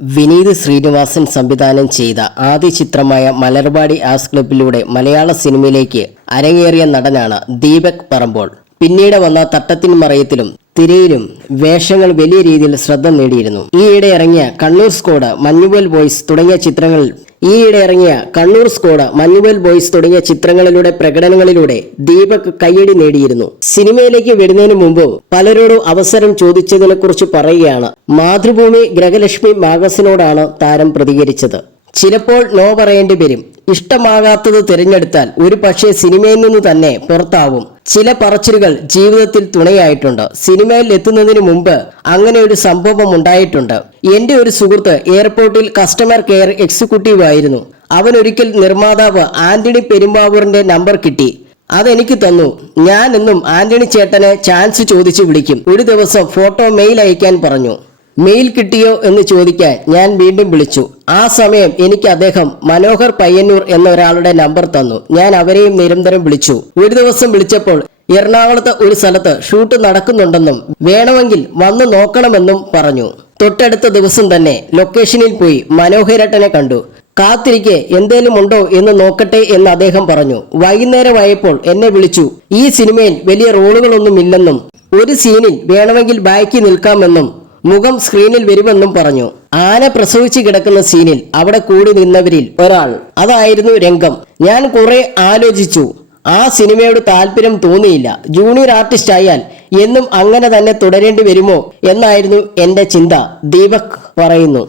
വിനീത് ശ്രീനിവാസൻ സംവിധാനം ചെയ്ത ആദ്യ ചിത്രമായ മലർവാടി ആർട്സ് ക്ലബ്ബിലൂടെ മലയാള സിനിമയിലേക്ക് അരങ്ങേറിയ നടനാണ് ദീപക് പറമ്പോൾ. പിന്നീട് വന്ന തട്ടത്തിൻ മറയത്തിലും തിരയിലും വേഷങ്ങൾ വലിയ രീതിയിൽ ശ്രദ്ധ നേടിയിരുന്നു. ഈയിടെ ഇറങ്ങിയ കണ്ണൂർ സ്ക്വാഡ്, മഞ്ഞുവേൽ ബോയ്സ് തുടങ്ങിയ ചിത്രങ്ങളിലൂടെ പ്രകടനങ്ങളിലൂടെ ദീപക് കയ്യടി നേടിയിരുന്നു. സിനിമയിലേക്ക് വരുന്നതിന് മുമ്പ് പലരോടും അവസരം ചോദിച്ചതിനെ കുറിച്ച് പറയുകയാണ്. മാതൃഭൂമി ഗ്രഹലക്ഷ്മി മാഗസിനോടാണ് താരം പ്രതികരിച്ചത്. ചിലപ്പോൾ നോ പറയേണ്ടി വരും. ഇഷ്ടമാകാത്തത് തിരഞ്ഞെടുത്താൽ ഒരു പക്ഷേ സിനിമയിൽ നിന്ന് തന്നെ പുറത്താവും. ചില പറച്ചിലുകൾ ജീവിതത്തിൽ തുണയായിട്ടുണ്ട്. സിനിമയിൽ എത്തുന്നതിന് മുമ്പ് അങ്ങനെ ഒരു സംഭവം ഉണ്ടായിട്ടുണ്ട്. എന്റെ ഒരു സുഹൃത്ത് എയർപോർട്ടിൽ കസ്റ്റമർ കെയർ എക്സിക്യൂട്ടീവ് ആയിരുന്നു. അവനൊരിക്കൽ നിർമ്മാതാവ് ആന്റണി പെരുമ്പാവൂരിന്റെ നമ്പർ കിട്ടി. അതെനിക്ക് തന്നു. ഞാൻ എന്നും ആന്റണി ചേട്ടനെ ചാൻസ് ചോദിച്ച് വിളിക്കും. ഒരു ദിവസം ഫോട്ടോ മെയിൽ അയക്കാൻ പറഞ്ഞു. മെയിൽ കിട്ടിയോ എന്ന് ചോദിക്കാൻ ഞാൻ വീണ്ടും വിളിച്ചു. ആ സമയം എനിക്ക് അദ്ദേഹം മനോഹർ പയ്യന്നൂർ എന്ന ഒരാളുടെ നമ്പർ തന്നു. ഞാൻ അവരെയും നിരന്തരം വിളിച്ചു. ഒരു ദിവസം വിളിച്ചപ്പോൾ എറണാകുളത്ത് ഒരു സ്ഥലത്ത് ഷൂട്ട് നടക്കുന്നുണ്ടെന്നും വേണമെങ്കിൽ വന്ന് നോക്കണമെന്നും പറഞ്ഞു. തൊട്ടടുത്ത ദിവസം തന്നെ ലൊക്കേഷനിൽ പോയി മനോഹരേട്ടനെ കണ്ടു. കാത്തിരിക്കെ എന്തേലും ഉണ്ടോ എന്ന് നോക്കട്ടെ എന്ന് അദ്ദേഹം പറഞ്ഞു. വൈകുന്നേരമായപ്പോൾ എന്നെ വിളിച്ചു. ഈ സിനിമയിൽ വലിയ റോളുകളൊന്നും ഇല്ലെന്നും ഒരു സീനിൽ വേണമെങ്കിൽ ബാക്കി നിൽക്കാമെന്നും മുഖം സ്ക്രീനിൽ വരുമെന്നും പറഞ്ഞു. ആന പ്രസവിച്ച് കിടക്കുന്ന സീനിൽ അവിടെ കൂടി നിന്നവരിൽ ഒരാൾ. അതായിരുന്നു രംഗം. ഞാൻ കുറെ ആലോചിച്ചു. ആ സിനിമയോട് താല്പര്യം തോന്നിയില്ല. ജൂനിയർ ആർട്ടിസ്റ്റ് ആയാൽ എന്നും അങ്ങനെ തന്നെ തുടരേണ്ടി വരുമോ എന്നായിരുന്നു എന്റെ ചിന്ത, ദീപക് പറയുന്നു.